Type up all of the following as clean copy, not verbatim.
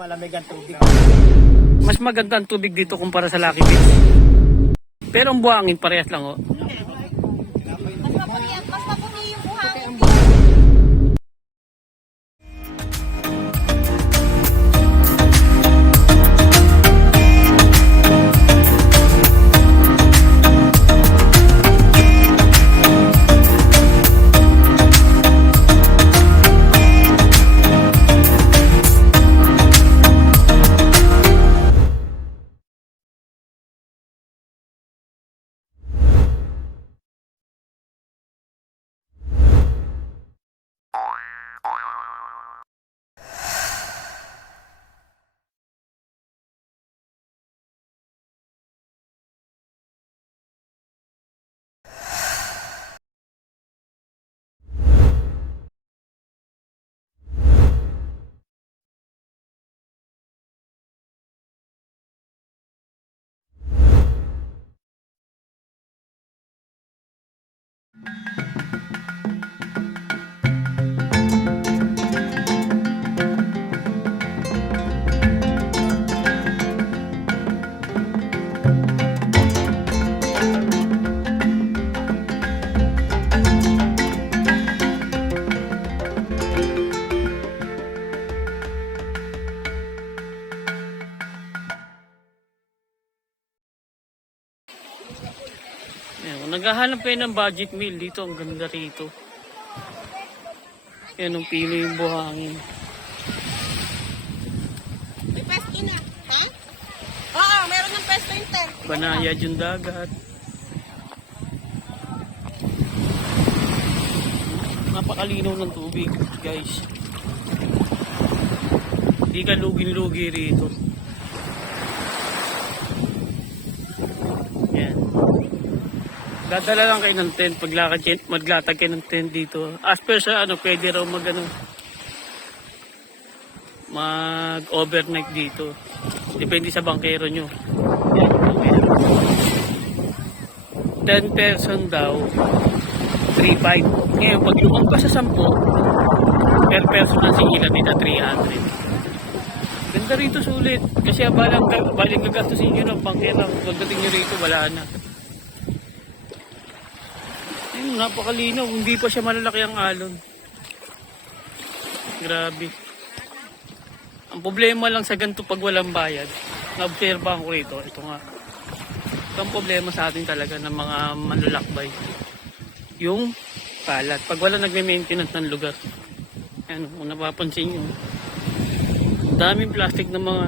Malamig ang tubig. Mas maganda ang tubig dito kumpara sa Lucky Beach. Pero ang buhangin parehas lang oh. Mas maputi yung buhangin. Ayan, naghahanap kayo ng budget meal dito. Ang ganda rito. Yan ang pino yung buhangin. May pesto na. Ha? Oo, meron ng pesto yung tent. Banayad yung dagat. Napakalinaw ng tubig, guys. Hindi ka lugin-lugi rito. Yan. Dadala lang kayo ng tent. Maglatag kayo ng tent dito. As per sa pwede raw mag-overnight dito. Depende sa bangkero nyo. Yan, bangkero. 10 person daw. 3.5. Ngayon, pag lumampas sa 10, per person ang singilan nila 300. Ganda rito sulit. Kasi baling gagastusin nyo ng bangkero. Pagdating nyo rito, wala na. Ayun, napakalinaw. Hindi pa siya malalaki ang alon. Grabe. Ang problema lang sa ganito pag walang bayad, na-obserbahan ko rito, ito nga. Ito ang problema sa atin talaga ng mga manlalakbay. Yung kalat. Pag wala nagme-maintenance ng lugar. Ayan, kung napapansin nyo. Daming plastic ng mga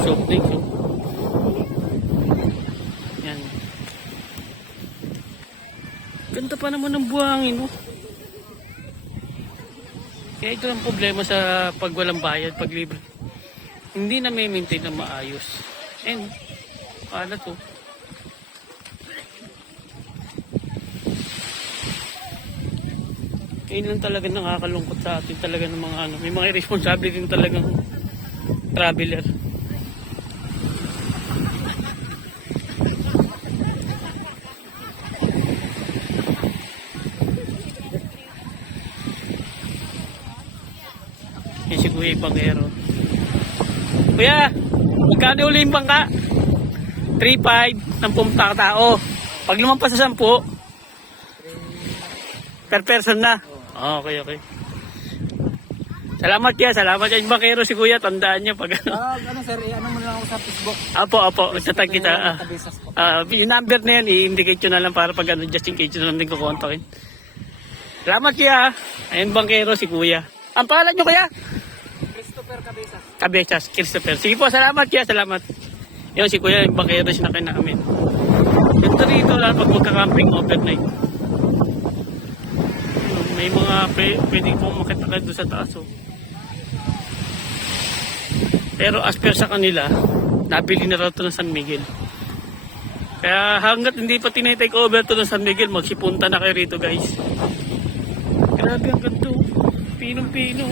soft drinks. Yan. Ganda pa naman ng buhangin. Kaya ito ang problema sa pag walang bayad, pag libre. Hindi na may maintain na maayos. And, pala to. Kaya lang talaga nakakalungkot sa atin talaga ng mga may mga irresponsible din talagang traveler. Yan si Kuya Ibangero. Kuya, magkano uli yung bangka? 3.5 ng pumunta ka tao. Pag lumampas sa 10, per person na. Okay. Salamat kaya, salamat yung Ibangero si Kuya. Tandaan niyo pag Ano sir, ano mo lang ako sa Facebook. Apo, tatag kita. Yung number na yan, i-indicate nyo na lang para pag just in case nyo lang din kukontakin. Salamat kaya. Ayun Ibangero si Kuya. Ang pangalan nyo Kuya? Christopher Cabezas, Christopher. Sige po, salamat kaya, salamat. Yun si Kuya, yung Ibangero sinakay namin. Ganda rito lang pag magka-camping overnight. May mga pwedeng pong makita kayo doon sa taas. Pero as per sa kanila, nabili na raw ito ng San Miguel. Kaya hanggat hindi pa tinitake over ito ng San Miguel, magsipunta na kayo rito guys. Grabe ang ganito. Pinong-pino.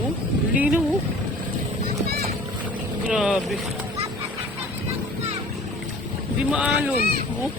Oh, linaw oh. Grabe. Hindi maalon. Oh.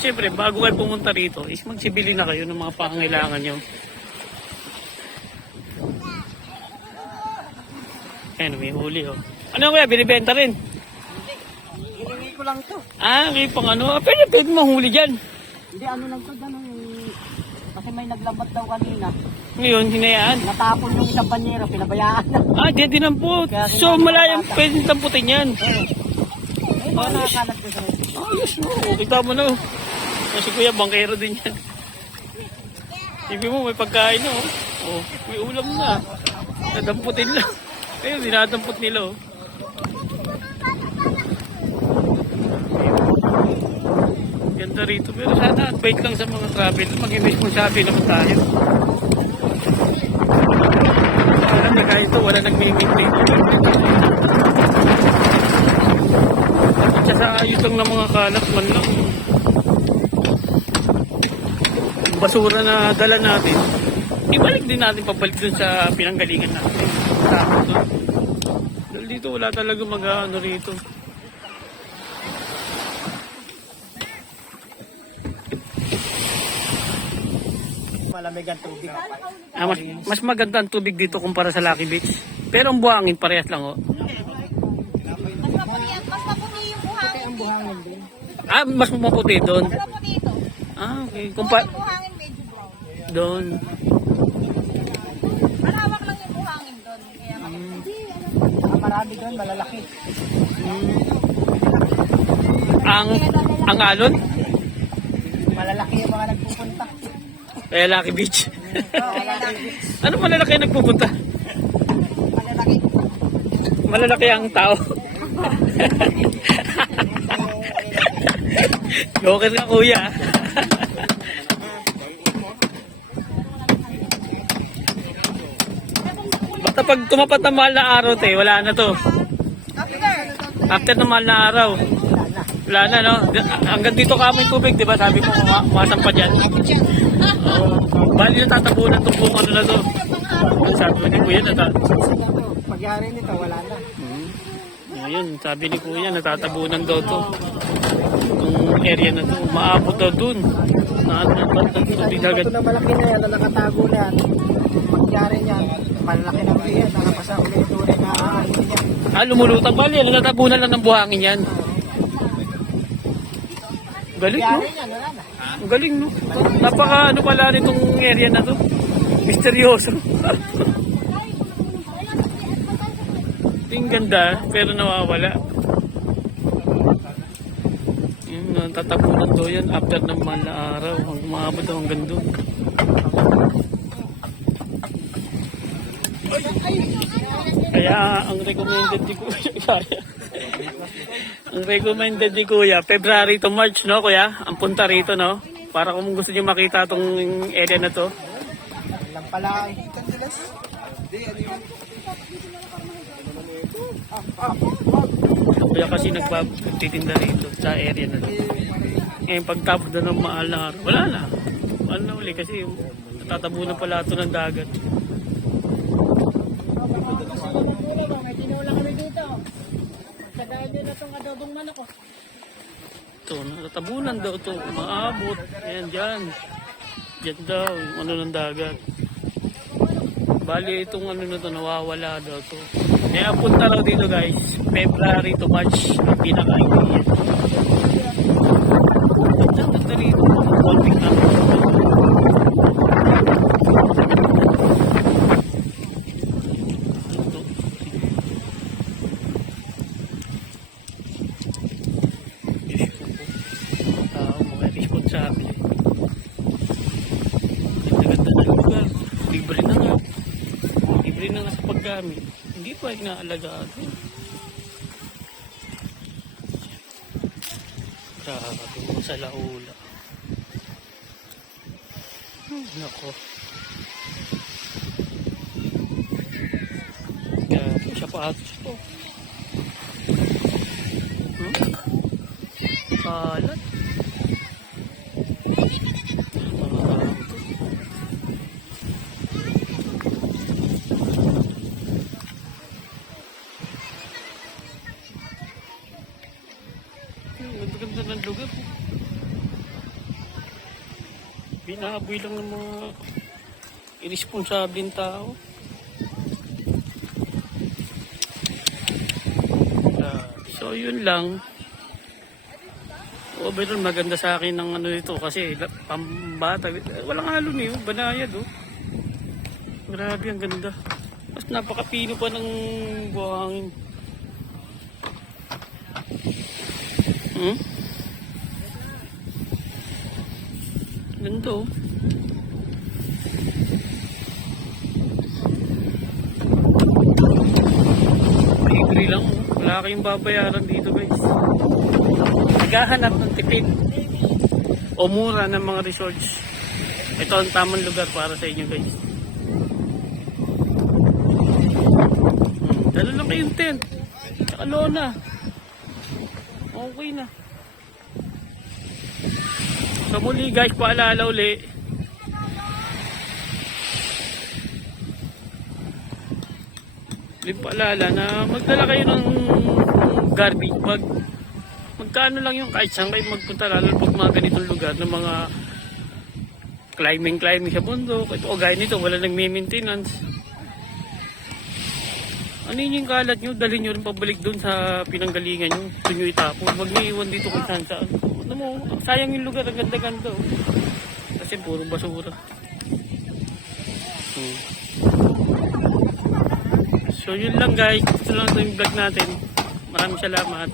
syempre, bago kayo pumunta rito, is magsibili na kayo ng mga pangangailangan nyo. Ayan, may huli oh. Ano kuya, binibenta rin? Hiningi ko lang to. May pang ano, pwede mahuli dyan. Hindi, ano lang to, dyan. Kasi may naglambat daw kanina. Ngayon, hinayaan. Natapon yung isang banyero, pinabayaan na. Di dinampot. So, malayang pwede damputin yan. Ay, mga nakakalat ko sa Ayos mo, kita mo na. Kasi kuya, bangkero din yan. Sabi mo, may pagkain na may ulam na. Nadamputin lang. Ayun, dinadampot nila Ganda rito. Pero sana, wait lang sa mga travel. Maging responsable naman tayo. Alam na kahit ito, wala nag-maintain dito. At sa ayos lang ng mga kalat man lang. Basura na dala natin, ibalik din natin pabalik dun sa pinanggalingan natin. Dahil dito wala talaga mag-ano rito. malamig ang tubig. Mas maganda ang tubig dito kumpara sa Lucky Beach. Pero ang buhangin parehas lang Mas maputi yung buhangin din. mas maputi doon. Mas maputi ito. Okay. Yung buhangin medyo brown. Doon. Malawak lang yung buhangin doon. Kaya Marami doon, malalaki. Ang alon? Malalaki yung mga nagpupunta. Kaya Lucky Beach. kaya lang. Ano malalaki ang nagpupunta? Malalaki. Malalaki ang tao. Joker ka kuya. Basta pag tumapat na mahal na araw wala na to. After na mahal na araw. Wala na no. Hanggang dito kami tubig, di ba? Sabi ko umasang pa dyan. Bali yung tatabunan itong buong ano na to. Sabi ni kuya Pagyari nito, wala na. Ayun, sabi ni kuya natatabunan daw to. Itong area na to. Maabot daw dun. Ng tubig agad. Ito na malaki na yan, na nakatago na yan. Pagyari niya, malaki na rin yan, nakapasa ulit rin na yan. Lumulutang bali. Natatabunan lang ng buhangin yan. Galing no? Ang galing no? Napaka ano pala nitong area na to. Misteryoso. Yung ganda, pero nawawala. Yung tatapunan daw yan after ng mahal na araw. Ang maabot daw hanggang doon. Kaya ang recommended ni Kuya, ang recommended ni Kuya, February to March, no Kuya? Ang punta rito, no? Para kung gusto niyo makita tong area na to. Lang pala. Kaya kasi nagtitinda rito sa area na to. Ngayon pagtapos doon ng mahal na araw, wala na. Wala na uli kasi natatabunan pala ito ng dagat. May tinula kami dito. Sagay nyo na itong adobong manok ko. Ito, natatabunan daw ito. Maabot. Ayan, dyan. Dyan daw, yung ano ng dagat. Bali, itong ano na ito, nawawala daw ito. Kaya punta raw dito guys, February to March, ang pinaka-idea. Ganda rito, konting na. Hindi pa inaalagaan. Grabe sa laula. Nako. Grabe siya pa ato siya. Kalat. Ganda ng lugar. Inaaboy lang ng mga irresponsableng tao. So yun lang. Overall maganda sa akin ng ano dito kasi pambata. Walang halo niyo, banayad oh. Grabe ang ganda. Mas napakapino pa ng buhangin. Ganda oh. Libre lang oh. Wala kayong babayaran dito guys. Naghahanap ng tipid o mura ng mga resorts. Ito ang tamang lugar para sa inyo guys. Dala lang kayong tent. Tsaka lona. Okay na. Sa muli guys, paalala uli. Paalala na magdala kayo ng garbage bag. Magkano lang yung kahit saan kayo magpunta, lalo pag mga ganitong lugar ng mga climbing sa bundok. Ito, gaya nito, wala nagme-maintenance. Ano yun yung kalat nyo? Dalhin nyo rin pabalik doon sa pinanggalingan nyo. Doon nyo itapon. Huwag nyo iwan dito kung saan saan. Ano mo, sayang yung lugar, ang ganda-ganda. Oh. Kasi puro basura. So yun lang guys, ito lang ito yung vlog natin. Maraming salamat.